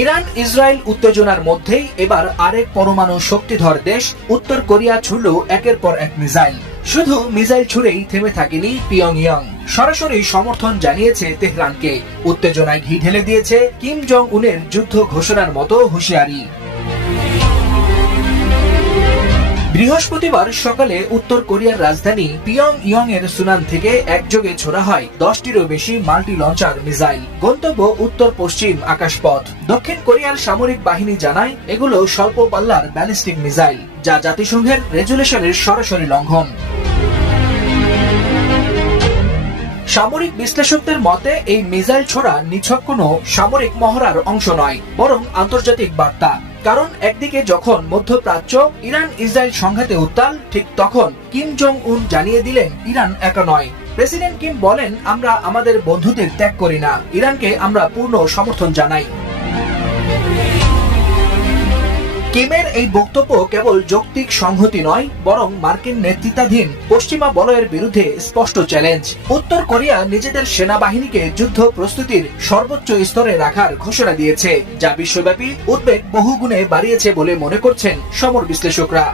Iran Israel উত্তেজনার মধ্যেই এবার আরেক পরমাণু শক্তিধর দেশ উত্তর কোরিয়া ছুড়ল একের পর এক মিসাইল। শুধু মিসাইল ছুড়েই থেমে থাকেনি পিয়ংইয়ং, সরাসরি সমর্থন জানিয়েছে তেহরানকে। উত্তেজনায় ঘি ঢেলে দিয়েছে কিম জং উনের যুদ্ধ ঘোষণার মতো হুঁশিয়ারি। বৃহস্পতিবার সকালে উত্তর কোরিয়ার রাজধানী পিয়ংইয়ং এর সুনান থেকে একযোগে ছোড়া হয় 10টিরও বেশি মাল্টি লঞ্চার মিসাইল। গন্তব্য উত্তর পশ্চিম আকাশপথ। দক্ষিণ কোরিয়ার সামরিক বাহিনী জানায় এগুলো স্বল্প পাল্লার ব্যালিস্টিক মিসাইল, যা জাতিসংঘের রেজুলেশনের সরাসরি লঙ্ঘন। সামরিক বিশ্লেষকদের মতে এই মিসাইল ছোড়া নিছক কোনো সামরিক মহড়ার অংশ নয়, বরং আন্তর্জাতিক বার্তা। কারণ একদিকে যখন মধ্যপ্রাচ্য ইরান ইসরায়েল সংঘাতে উত্তাল, ঠিক তখন কিম জং উন জানিয়ে দিলেন ইরান একা নয়। প্রেসিডেন্ট কিম বলেন, আমরা আমাদের বন্ধুদের ত্যাগ করি না, ইরানকে আমরা পূর্ণ সমর্থন জানাই। কিমের এই বক্তব্য কেবল যৌক্তিক সংহতি নয়, বরং মার্কিন নেতৃত্বাধীন পশ্চিমা বলয়ের বিরুদ্ধে স্পষ্ট চ্যালেঞ্জ। উত্তর কোরিয়া নিজেদের সেনাবাহিনীকে যুদ্ধ প্রস্তুতির সর্বোচ্চ স্তরে রাখার ঘোষণা দিয়েছে, যা বিশ্বব্যাপী উদ্বেগ বহুগুণে বাড়িয়েছে বলে মনে করছেন সমর বিশ্লেষকরা।